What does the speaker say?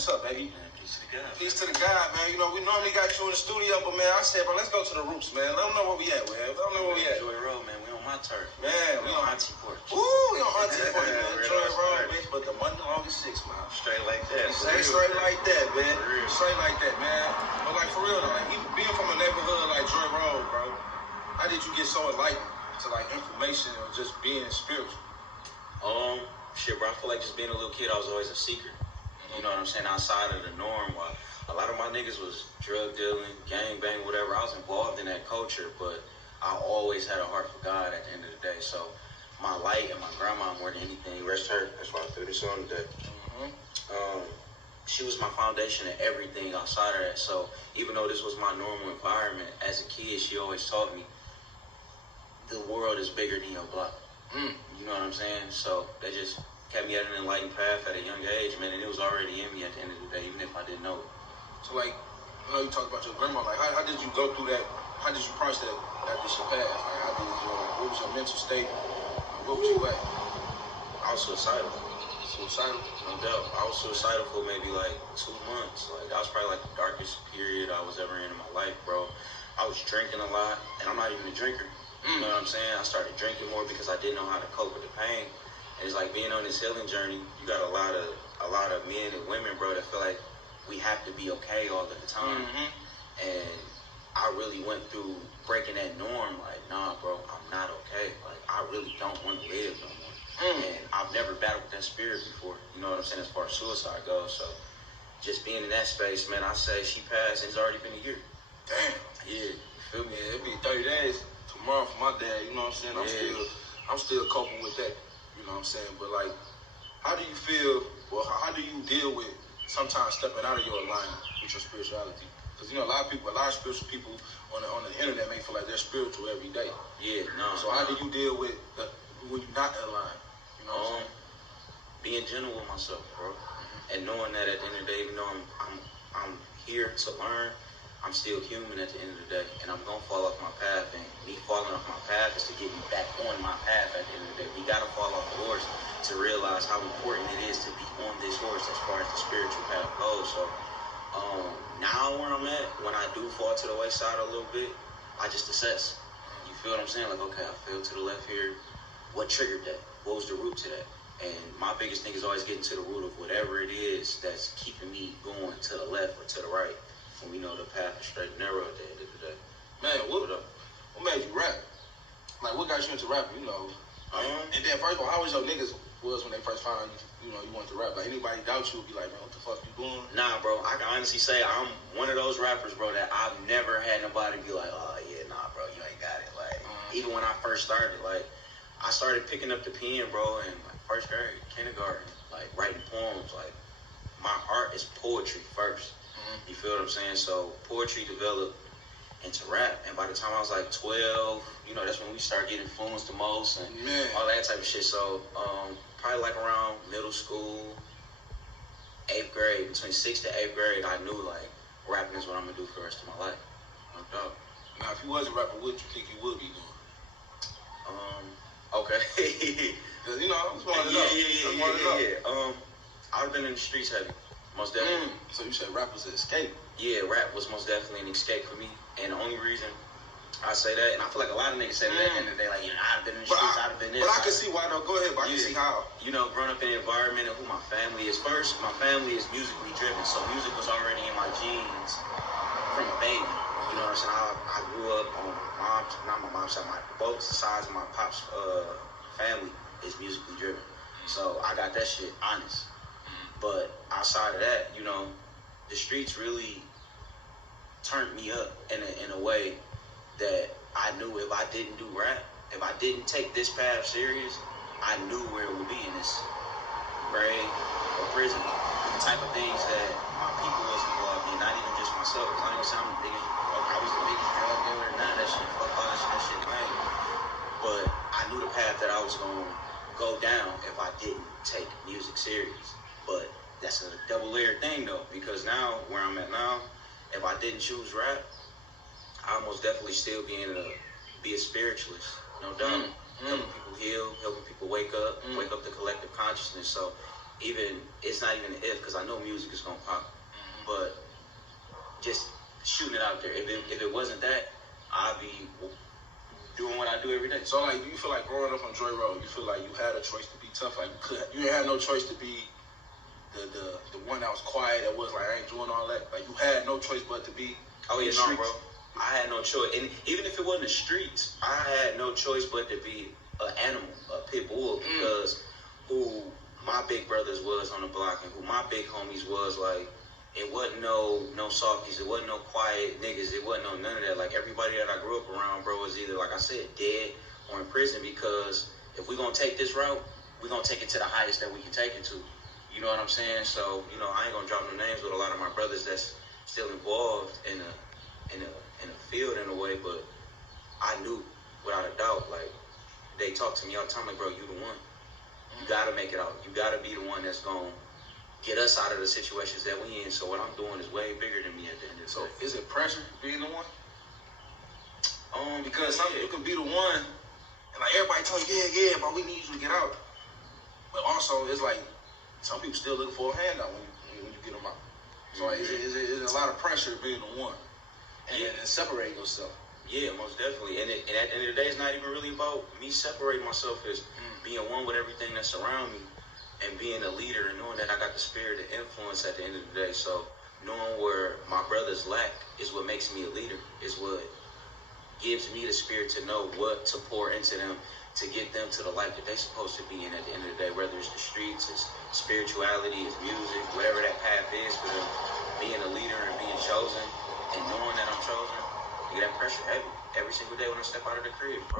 What's up, baby? Man, peace to the God. Peace to the God, man. You know, we normally got you in the studio, but, man, I said, bro, let's go to the roots, man. Let them know where we at, man. Let them know where we at. Joy Road, man. We on my turf. Man, we on Auntie Porch. Ooh, we on Auntie Porch, man. Joy Road, bitch, but the Monday, August 6th, man. Straight like that. Straight like that, man. Straight like that, man. But, like, for real, though, like, even being from a neighborhood like Joy Road, bro, how did you get so enlightened to, like, information or just being spiritual? Shit, bro, I feel like just being a little kid, I was always a seeker. You know what I'm saying? Outside of the norm, while a lot of my niggas was drug dealing, gang bang, whatever. I was involved in that culture, but I always had a heart for God at the end of the day. So my light and my grandma, more than anything, rest her. That's why I threw this on today. She was my foundation in everything outside of that. So even though this was my normal environment, as a kid, she always taught me the world is bigger than your block. You know what I'm saying? So that just kept me at an enlightened path at a young age, man, and it was already in me at the end of the day, even if I didn't know it. So, like, I know you talked about your grandma. Like, how did you go through that? How did you process that this your past? Like, how did you, what was your mental state? Where was you at? I was suicidal. Suicidal? No doubt. I was suicidal for maybe, like, 2 months. Like, that was probably, like, the darkest period I was ever in my life, bro. I was drinking a lot, and I'm not even a drinker. You know what I'm saying? I started drinking more because I didn't know how to cope with the pain. And it's like being on this healing journey, you got a lot of men and women, bro, that feel like we have to be okay all the time. And I really went through breaking that norm, like, nah, bro, I'm not okay. Like, I really don't want to live no more. And I've never battled with that spirit before, you know what I'm saying, as far as suicide goes. So just being in that space, man, I say she passed, and it's already been a year. Damn. Yeah, you feel me? Yeah, it'll be 30 days tomorrow for my dad, you know what I'm saying? I'm still coping with that, you know what I'm saying? But, like, how do you feel, well, how do you deal with sometimes stepping out of your alignment with your spirituality? Because, you know, a lot of spiritual people on the internet may feel like they're spiritual every day. Yeah, no. So how do you deal with when you're not in line? You know what I'm saying? Being gentle with myself, bro. And knowing that at the end of the day, even though I'm here to learn, I'm still human at the end of the day, and I'm gonna fall off my path, and me falling off my path is to get me back on my path at the end of the day. We gotta fall off the horse to realize how important it is to be on this horse as far as the spiritual path goes. So now where I'm at, when I do fall to the wayside a little bit, I just assess. You feel what I'm saying? Like, okay, I fell to the left here. What triggered that? What was the root to that? And my biggest thing is always getting to the root of whatever it is that's keeping me going to the left or to the right. And we know the path is straight and narrow at the end of the day. Man, what made you rap? Like, what got you into rapping, you know? And then, first of all, how was your niggas was when they first found out you know, you wanted to rap? Like, anybody doubt you would be like, man, what the fuck you doing? Nah, bro, I can honestly say I'm one of those rappers, bro, that I've never had nobody be like, oh, yeah, nah, bro, you ain't got it. Like, even when I first started, like, I started picking up the pen, bro, in like first grade, kindergarten, like writing poems. Like, my art is poetry first. You feel what I'm saying? So poetry developed into rap, and by the time I was like 12, you know, that's when we started getting influenced the most and all that type of shit. So probably like around middle school, 8th grade, between 6th to 8th grade, I knew like rapping is what I'm gonna do for the rest of my life. No doubt. Now, if you was a rapper, what you think you would be doing? Okay. Cause, you know, I just wanted to know. I've been in the streets heavy. Most definitely. So you said rap was an escape? Yeah, rap was most definitely an escape for me. And the only reason I say that, and I feel like a lot of niggas say that at the end of the day, like, you know, I've been in the streets, I've been this. But I can see why though. Go ahead, but I can see how. You know, growing up in an environment of who my family is. First, my family is musically driven, so music was already in my genes from a baby. You know what I'm saying? I grew up on my mom's side, both sides of my pop's family is musically driven. So I got that shit honest. But outside of that, you know, the streets really turned me up in a way that I knew if I didn't do rap, if I didn't take this path serious, I knew where it would be in this grave or prison. The type of things that my people was involved in, not even just myself. I ain't gonna say I was the biggest drug dealer, none of that shit, fuck all that shit, lame. But I knew the path that I was gonna go down if I didn't take music serious. But that's a double-layered thing, though, because now, where I'm at now, if I didn't choose rap, I'd most definitely still be a spiritualist, no doubt. Helping people heal, helping people wake up the collective consciousness. So even it's not even an if because I know music is gonna pop, but just shooting it out there. If it wasn't that, I'd be doing what I do every day. So like, do you feel like growing up on Joy Road, you feel like you had a choice to be tough? Like you didn't have no choice to be the one that was quiet, that was like, I ain't doing all that. Like you had no choice but to be. Oh yeah, no, bro. I had no choice, and even if it wasn't the streets, I had no choice but to be an animal, a pit bull, because who my big brothers was on the block and who my big homies was, like, it wasn't no softies, it wasn't no quiet niggas, it wasn't no none of that. Like everybody that I grew up around, bro, was either, like I said, dead or in prison, because if we gonna take this route, we gonna take it to the highest that we can take it to. You know what I'm saying? So, you know, I ain't gonna drop no names with a lot of my brothers that's still involved in the field in a way, but I knew without a doubt, like, they talk to me all the time, like, bro, you the one. You gotta make it out. You gotta be the one that's gonna get us out of the situations that we in. So what I'm doing is way bigger than me at the end of the day. So is it pressure being the one? Because some people can be the one, and like everybody tell you, yeah, but we need you to get out. But also, it's like some people still looking for a handout when you get them out. So like, is it a lot of pressure being the one? And separate yourself. Yeah, most definitely. And at the end of the day, it's not even really about me separating myself. As being one with everything that's around me and being a leader and knowing that I got the spirit of influence at the end of the day. So knowing where my brothers lack is what makes me a leader, is what gives me the spirit to know what to pour into them to get them to the light that they're supposed to be in at the end of the day, whether it's the streets, it's spirituality, it's music, whatever that path is for them. Being a leader and being chosen and knowing that I'm chosen, you get that pressure heavy every single day when I step out of the crib, bro.